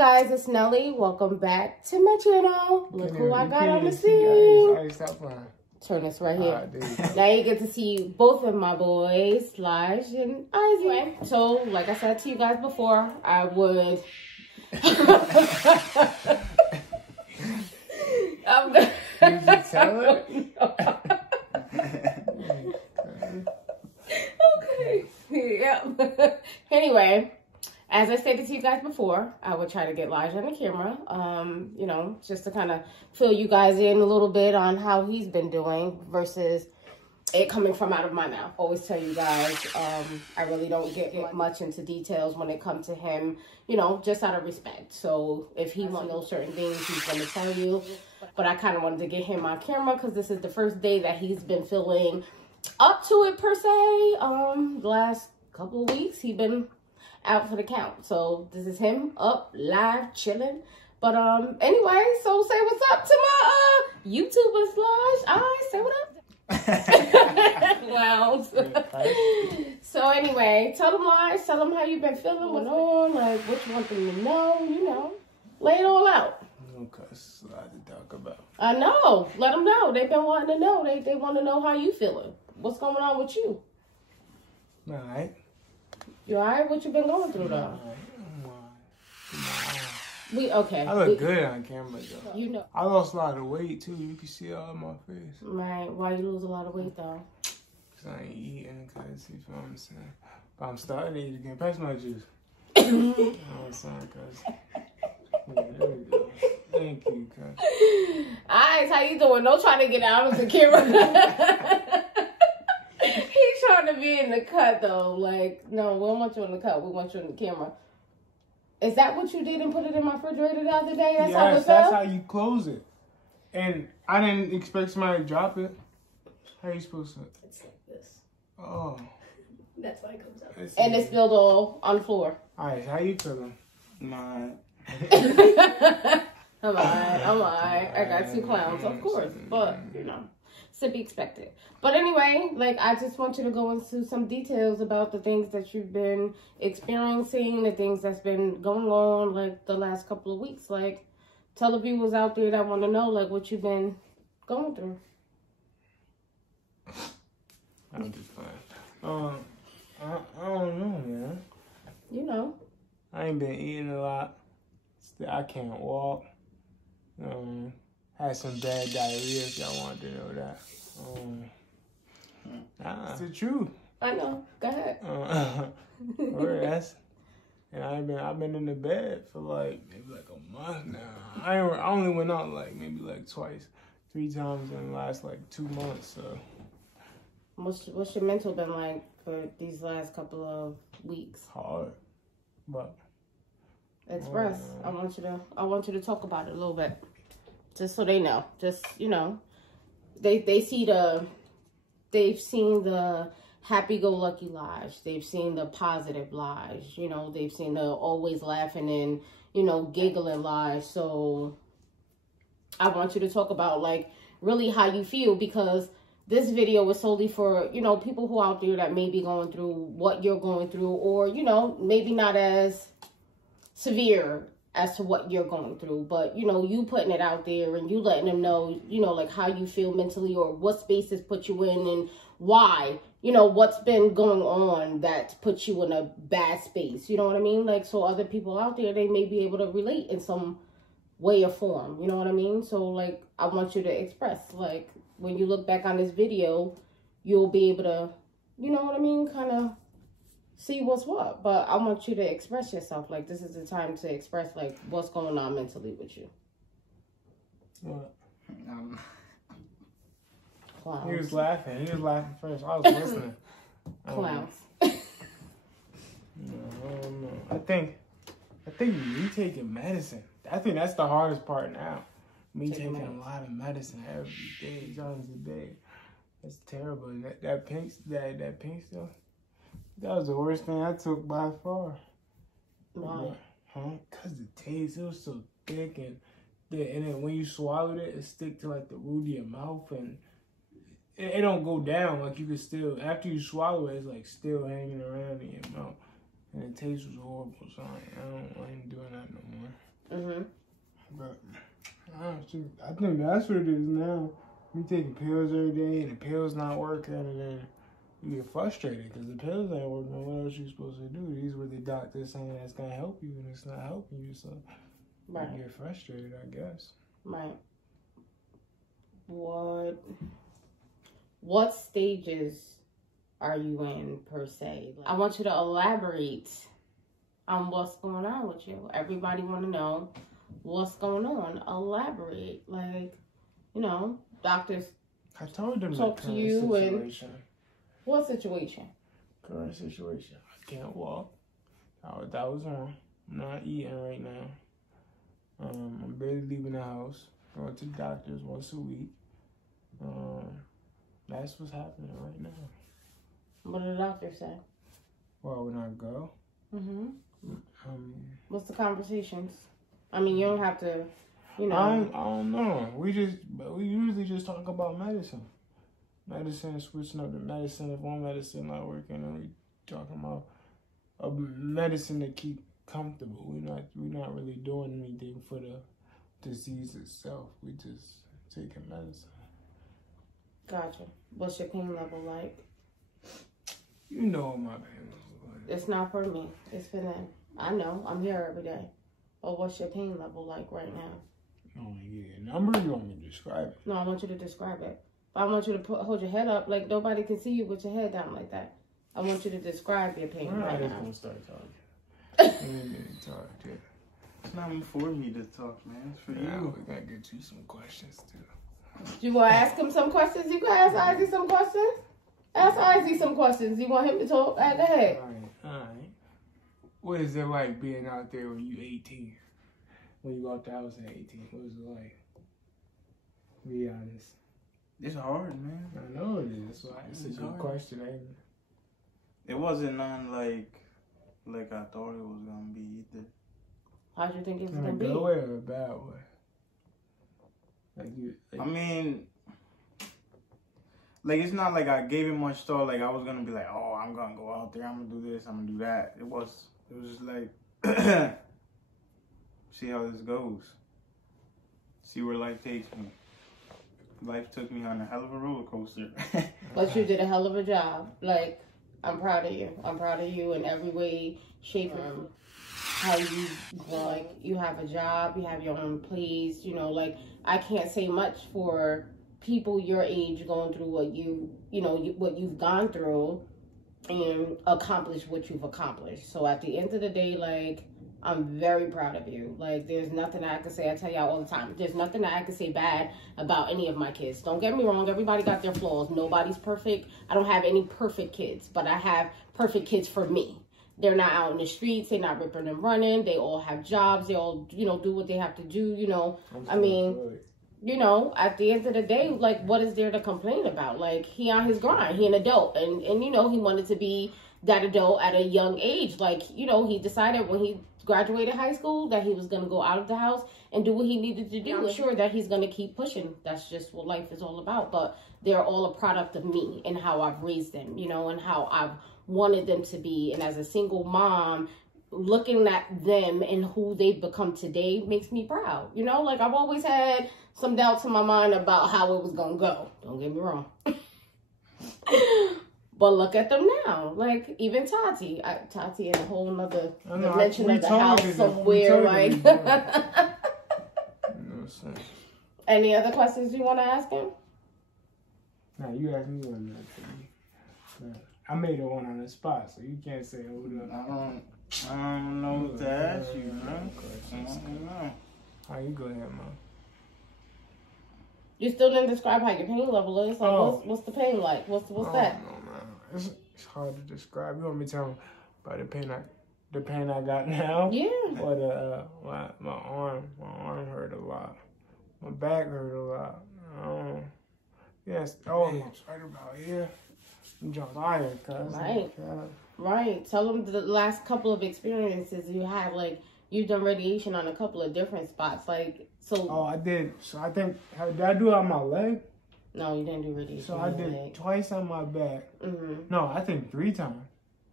guys, it's Nelly. Welcome back to my channel. Look who I got on the scene. Hey, stop playing. Turn this right here. Now you get to see both of my boys, Ilijah and Izeyah. So, like I said to you guys before, I would... I'm gonna... Did you tell her? Okay. Yeah. Anyway, as I stated to you guys before, I would try to get Ilijah on the camera, you know, just to kind of fill you guys in a little bit on how he's been doing versus it coming from out of my mouth. Always tell you guys, I really don't get much into details when it comes to him, you know, just out of respect. So if he wants to know certain things, he's going to tell you. But I kind of wanted to get him on camera because this is the first day that he's been feeling up to it, per se. The last couple of weeks, he's been out for the count. So this is him up, live, chilling. But anyway, so say what's up to my YouTubers, Ilijah. I say what up. Wow. So anyway, tell them, Ilijah, tell them how you've been feeling, what's on, like what you want them to know, you know. Lay it all out. Okay, it's a lot to talk about. I know. Let them know. They've been wanting to know. They want to know how you feeling. What's going on with you? All right. You all right? What you been going through, though? Okay. I look good on camera, though. You know. I lost a lot of weight, too. You can see it all on my face. Right. Why you lose a lot of weight, though? Because I ain't eating, because you feel what I'm saying. But I'm starting to eat again. Pass my juice. You know what I'm saying, cuz. Yeah, there we go. Thank you, cuz. Alright, how you doing? Don't try to get out of the camera. He's trying to be in the cut, though. Like, no, we don't want you in the cut. We want you in the camera. Is that what you did and put it in my refrigerator the other day? That's how it's that's how you close it. And I didn't expect somebody to drop it. How are you supposed to? It's like this. Oh. That's why it comes out. And it spilled all on the floor. Alright, how you feeling? Mine. I'm alright. I got two clowns, of course. But, you know, it's to be expected. But anyway, like, I just want you to go into some details about the things that you've been experiencing, the things that's been going on, like, the last couple of weeks. Like, tell the viewers out there that want to know, like, what you've been going through. I'm just playing. I don't know, man. You know. I ain't been eating a lot. Still, I can't walk. Had some bad diarrhea if y'all wanted to know that. It's the truth. I know. Go ahead. And I've been in the bed for like maybe like a month now. I only went out like maybe like twice, 3 times in the last like 2 months. So what's your mental been like for these last couple of weeks? Hard, but express. I want you to talk about it a little bit, just so they know. Just, you know, they've seen the happy-go-lucky lives. They've seen the positive lives. You know, they've seen the always laughing and, you know, giggling lives. So I want you to talk about, like, really how you feel, because this video is solely for, you know, people who out there that may be going through what you're going through, or, you know, maybe not as severe as to what you're going through, but, you know, you putting it out there and you letting them know, you know, like how you feel mentally, or what spaces put you in and why, you know, what's been going on that puts you in a bad space. You know what I mean? Like, so other people out there, they may be able to relate in some way or form. You know what I mean? So, like, I want you to express, like, when you look back on this video, you'll be able to, you know what I mean, kind of see what's what. But I want you to express yourself. Like, this is the time to express, like, what's going on mentally with you. What? Clowns. He was laughing. He was laughing first. I was listening. Clowns. I don't know. I think me taking medicine. I think that's the hardest part now. Me taking a lot of medicine every day, times a day. That's terrible. That pink stuff. That was the worst thing I took by far. Why? Huh? Cause the taste, it was so thick, and then when you swallowed it, it stick to like the root of your mouth, and it don't go down. Like, you could still, after you swallow it, it's like still hanging around in your mouth, and the taste was horrible. So I ain't doing that no more. Mm-hmm. But I think that's what it is now. You taking pills every day and the pills not working, and then you get frustrated because the pills ain't working. What else you supposed to do? These were the doctors saying that's gonna help you, and it's not helping you. So Right. you get frustrated, I guess. Right. What stages are you in per se? I want you to elaborate on what's going on with you. Everybody want to know what's going on. Elaborate. Like, you know, doctors I told them talk the to current you situation. and what situation? Current situation. I can't walk. That was wrong. I'm not eating right now. I'm barely leaving the house. Going to the doctors once a week. That's what's happening right now. What did the doctor say? Well, when I go, What's the conversations? I mean, you don't have to, you know. I don't know. We usually just talk about medicine. Medicine, switching up the medicine. If one medicine not working, then we talking about a medicine to keep comfortable. We're not really doing anything for the disease itself. We just taking medicine. Gotcha. What's your pain level like? You know what my pain level is. It's not for me. It's for them. I know. I'm here every day. But what's your pain level like right now? You want me to give you a number? You want me to describe it? No, I want you to describe it. But I want you to hold your head up like nobody can see you with your head down like that. I want you to describe your pain right now. I'm gonna start talking. It's not for me to talk, man. It's for you. We gotta get you some questions too. You want to ask him some questions? You can ask Izey some questions. Ask Izey some questions. You want him to talk? Go ahead. All right. What is it like being out there when you 18? When you out the house at 18, what is it like? Be honest. It's hard, man. I know it is. That's why it's a good question, ain't it? It wasn't none like I thought it was gonna be either. How'd you think it was In a gonna be? good way or a bad way? I mean, like, it's not like I gave it much thought. Like, I was gonna be like, oh, I'm gonna go out there, I'm gonna do this, I'm gonna do that. It was just like, see how this goes. See where life takes me. Life took me on a hell of a roller coaster. But you did a hell of a job. Like, I'm proud of you. I'm proud of you in every way, shape, and how you, like, you have a job, you have your own place, you know, like, I can't say much for people your age going through what what you've gone through and accomplish what you've accomplished. So at the end of the day, like, I'm very proud of you. Like, there's nothing I can say. I tell y'all all the time, there's nothing that I can say bad about any of my kids. Don't get me wrong. Everybody got their flaws. Nobody's perfect. I don't have any perfect kids, but I have perfect kids for me. They're not out in the streets. They're not ripping and running. They all have jobs. They all, do what they have to do, I mean, at the end of the day, like, what is there to complain about? Like, he on his grind. He an adult. And he wanted to be that adult at a young age. Like, he decided when he graduated high school that he was going to go out of the house and do what he needed to do. I'm sure that he's going to keep pushing. That's just what life is all about. But they're all a product of me and how I've raised them, and how I've wanted them to be. And as a single mom, looking at them and who they've become today makes me proud. Like, I've always had some doubts in my mind about how it was going to go. Don't get me wrong. But look at them now. Like, even Tati in a whole nother dimension of the house somewhere. Like, any other questions you want to ask him? No, you asked me one. I made it one on the spot, so you can't say hold up. I don't know what to ask you, man. I don't know. How you go ahead, man? You still didn't describe how your pain level is. Like, what's the pain like? What's that? No, man. It's hard to describe. You want me to tell him about the pain I got now? Yeah. Or my arm hurt a lot. My back hurt a lot. Yes. Oh, it's right about here. I'm just iron, cuz. Right. Tell them the last couple of experiences you had. Like, you've done radiation on a couple of different spots. Like, so. Oh, I did. So I think, did I do it on my leg? No, you didn't do radiation. So I did twice on my back. Mm-hmm. No, I think 3 times.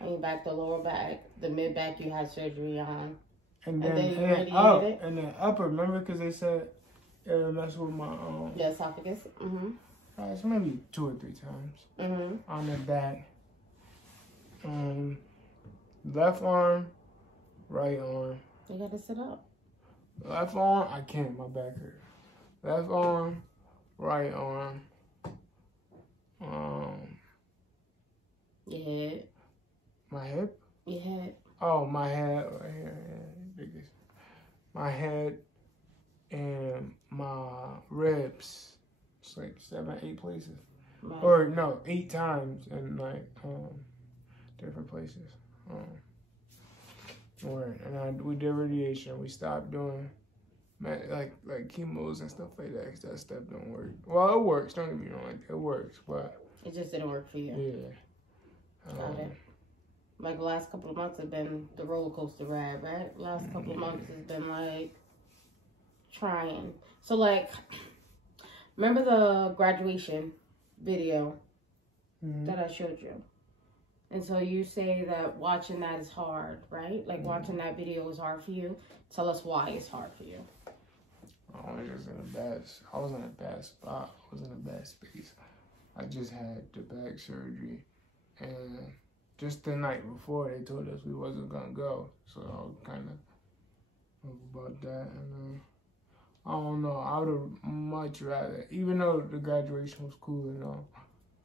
On your back, the lower back, the mid back you had surgery on. And then upper, remember? Because they said it messed with my the esophagus. So maybe 2 or 3 times. On the back. Left arm, right arm. You gotta sit up. Left arm, I can't. My back hurt. Left arm, right arm. Your head. My hip. Your head. Oh, my head right here. Biggest. My head and my ribs. It's like 7, 8 places. Right. Or no, 8 times in like different places. We did radiation. We stopped doing like chemos and stuff like that. 'Cause that stuff don't work. Well, it works. Don't get me wrong. It works, but it just didn't work for you. Yeah. Got it. Like the last couple of months have been the roller coaster ride, right? Last couple of months has been like trying. So like, remember the graduation video that I showed you? And so you say that watching that is hard, right? Like watching that video is hard for you. Tell us why it's hard for you. I was in a bad spot. I was in a bad space. I just had the back surgery, and just the night before they told us we wasn't gonna go. So I was kind of about that, and I don't know. I would have much rather, even though the graduation was cool and all,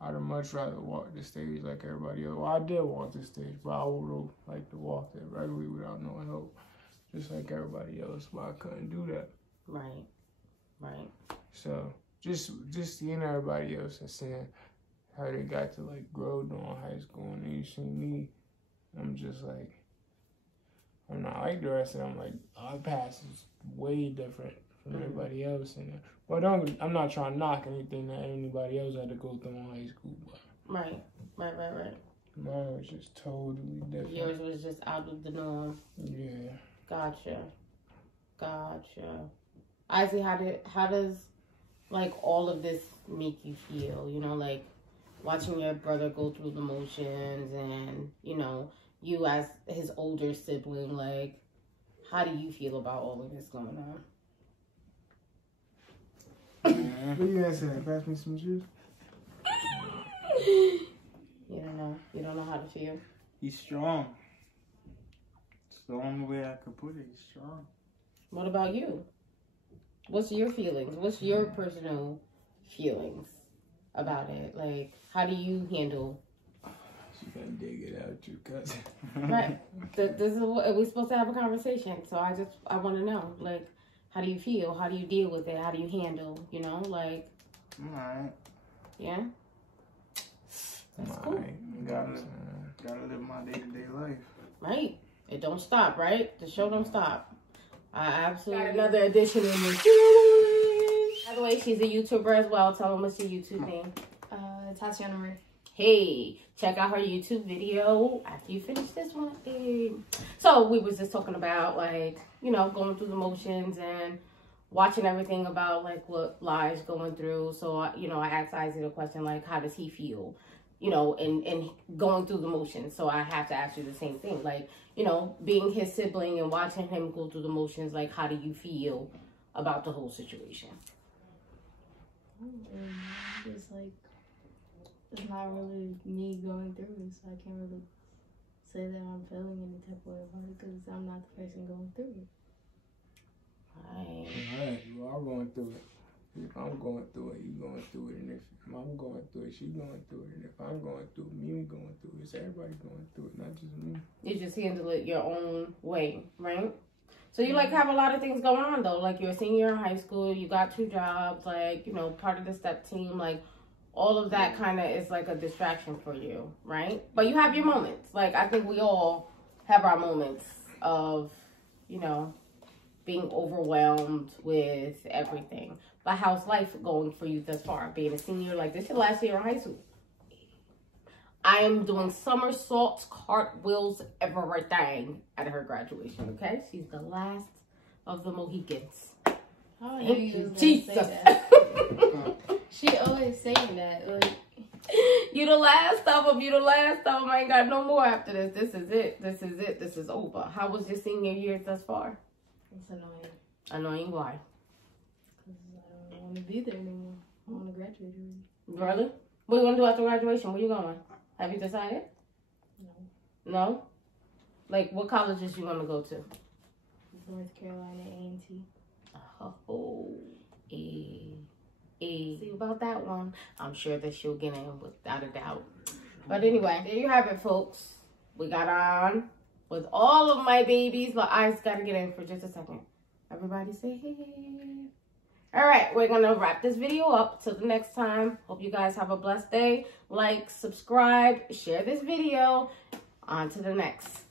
I'd have much rather walk the stage like everybody else. Well, I did walk the stage, but I would have liked to walk it regularly without no help, just like everybody else. But I couldn't do that. Right. So just seeing everybody else and seeing how they got to like grow during high school, and then you see me, I'm just like, I'm not like the rest of them. Like our past is way different from everybody else, and well, I'm not trying to knock anything that anybody else had to go through in high school, but right. Mine was just totally different. Yours was just out of the norm. Yeah. Gotcha. Izey, how does like all of this make you feel? You know, like watching your brother go through the motions, and you know, you as his older sibling, like how do you feel about all of this going on? What are you gonna say? Pass me some juice? You don't know how to feel? He's strong. It's the only way I could put it. He's strong. What about you? What's your feelings? What's your personal feelings about it? Like, how do you handle? She's gonna dig it out, you cousin. Right. This is what we're supposed to have a conversation. So I want to know, like, how do you feel? How do you deal with it? How do you handle? You know, like. All right. Yeah. That's cool. Gotta live my day-to-day life. Right. It don't stop, right? The show don't stop. I absolutely got another addition in this. By the way, she's a YouTuber as well. Tell them what's your YouTube name. Tatyanna. Hey, check out her YouTube video after you finish this one. Hey. So we was just talking about, like, you know, going through the motions and watching everything about like what Elijah's going through. So you know, I asked Izey the question, like, how does he feel? You know, and going through the motions. So I have to ask you the same thing. Like, you know, being his sibling and watching him go through the motions, like, how do you feel about the whole situation? It's like, it's not really me going through it, so I can't really say that I'm feeling any type of way about it because I'm not the person going through it. Right. You are going through it. If I'm going through it, you going through it, and if I'm going through it, she going through it, and if I'm going through it, me going through it. It's everybody going through it, not just me. You just handle it your own way, right? So you like have a lot of things going on though. Like you're a senior in high school, you got 2 jobs, like, you know, part of the step team, like all of that kind of is like a distraction for you, right? But you have your moments. Like I think we all have our moments of, you know, being overwhelmed with everything. But how's life going for you thus far? Being a senior, like this is your last year in high school. I am doing somersaults, cartwheels, everything at her graduation, okay? She's the last of the Mohicans. Oh, Thank you, Jesus. She always saying that. Like, You the last of them. You the last of them. I ain't got no more after this. This is it. This is it. This is over. How was your senior year thus far? It's annoying. Annoying? Why? Because I don't want to be there anymore. I want to graduate already. Really? What you want to do after graduation? Where you going? Have you decided? No. No? Like, what colleges you want to go to? North Carolina A&T. Oh, see about that one. I'm sure that she'll get in without a doubt. But anyway, there you have it, folks. We got on with all of my babies, but I just got to get in for just a second. Everybody say hey. All right, we're going to wrap this video up. Till the next time, hope you guys have a blessed day. Like, subscribe, share this video. On to the next.